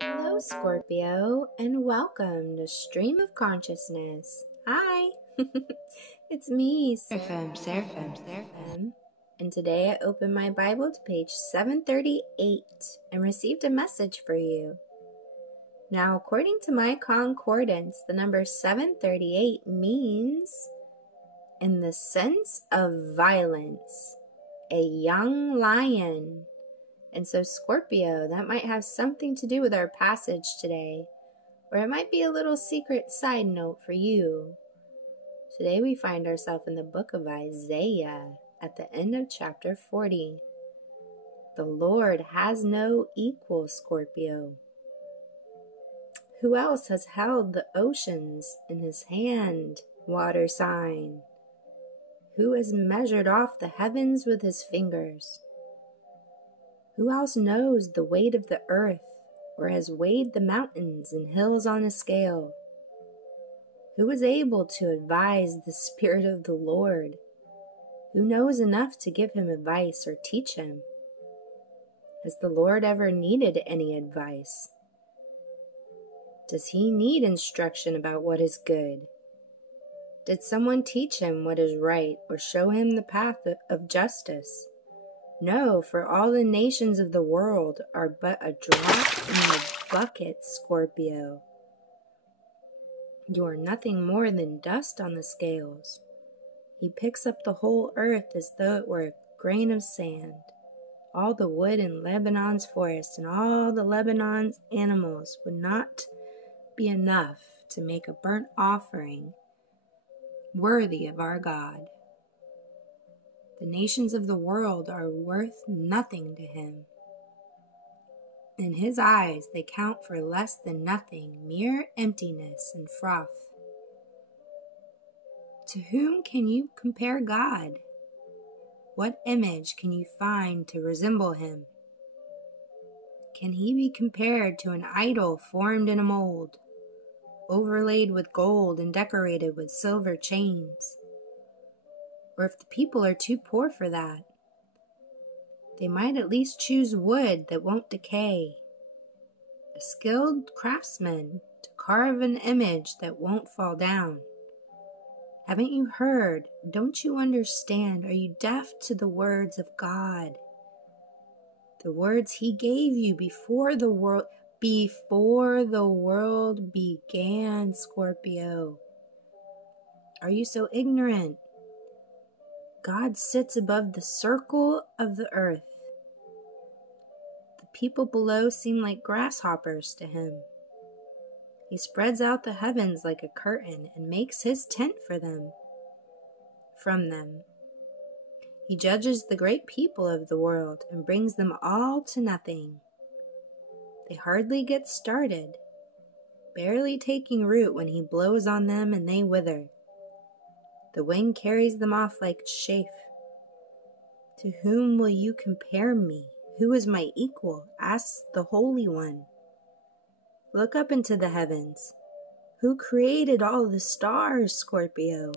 Hello, Scorpio, and welcome to Stream of Consciousness. Hi, it's me, Seraphim, and today I opened my Bible to page 738 and received a message for you. Now, according to my concordance, the number 738 means, in the sense of violence, a young lion. And so, Scorpio, that might have something to do with our passage today, or it might be a little secret side note for you. Today we find ourselves in the book of Isaiah at the end of chapter 40. The Lord has no equal, Scorpio. Who else has held the oceans in his hand, water sign? Who has measured off the heavens with his fingers? Who else knows the weight of the earth, or has weighed the mountains and hills on a scale? Who is able to advise the Spirit of the Lord? Who knows enough to give him advice or teach him? Has the Lord ever needed any advice? Does he need instruction about what is good? Did someone teach him what is right or show him the path of justice? No, for all the nations of the world are but a drop in the bucket, Scorpio. You are nothing more than dust on the scales. He picks up the whole earth as though it were a grain of sand. All the wood in Lebanon's forest and all the Lebanon's animals would not be enough to make a burnt offering worthy of our God. The nations of the world are worth nothing to him. In his eyes, they count for less than nothing, mere emptiness and froth. To whom can you compare God? What image can you find to resemble him? Can he be compared to an idol formed in a mold, overlaid with gold and decorated with silver chains? Or if the people are too poor for that, they might at least choose wood that won't decay, a skilled craftsman to carve an image that won't fall down. Haven't you heard? Don't you understand? Are you deaf to the words of God? The words he gave you before the world began, Scorpio. Are you so ignorant? God sits above the circle of the earth. The people below seem like grasshoppers to him. He spreads out the heavens like a curtain and makes his tent from them. He judges the great people of the world and brings them all to nothing. They hardly get started, barely taking root when he blows on them and they wither. The wind carries them off like chaff. To whom will you compare me? Who is my equal? Asks the Holy One. Look up into the heavens. Who created all the stars, Scorpio?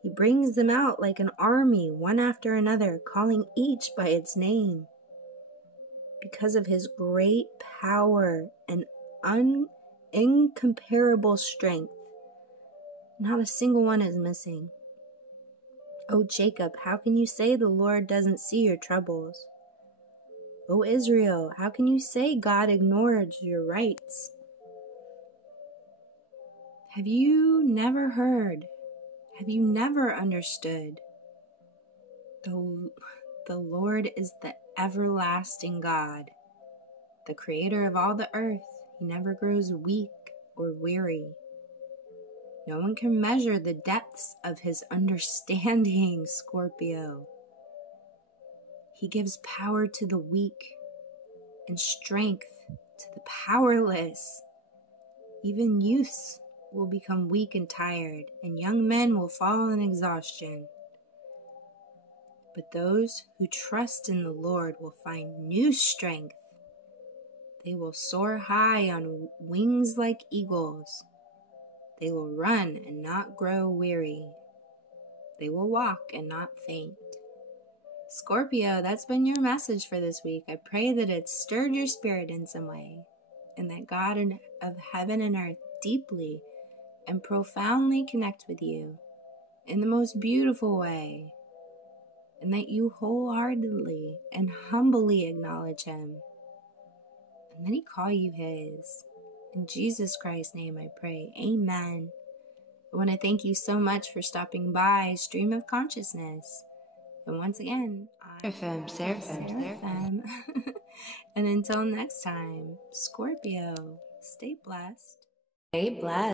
He brings them out like an army, one after another, calling each by its name. Because of his great power and incomparable strength, not a single one is missing. O Jacob, how can you say the Lord doesn't see your troubles? O Israel, how can you say God ignores your rights? Have you never heard? Have you never understood? The Lord is the everlasting God, the creator of all the earth. He never grows weak or weary. No one can measure the depths of his understanding, Scorpio. He gives power to the weak and strength to the powerless. Even youths will become weak and tired, and young men will fall in exhaustion. But those who trust in the Lord will find new strength. They will soar high on wings like eagles. They will run and not grow weary. They will walk and not faint. Scorpio, that's been your message for this week. I pray that it stirred your spirit in some way, and that God of heaven and earth deeply and profoundly connect with you in the most beautiful way, and that you wholeheartedly and humbly acknowledge Him, and then He call you His. In Jesus Christ's name I pray, amen. I want to thank you so much for stopping by Stream of Consciousness. And once again, I'm Seraphim. And until next time, Scorpio, stay blessed. Stay blessed.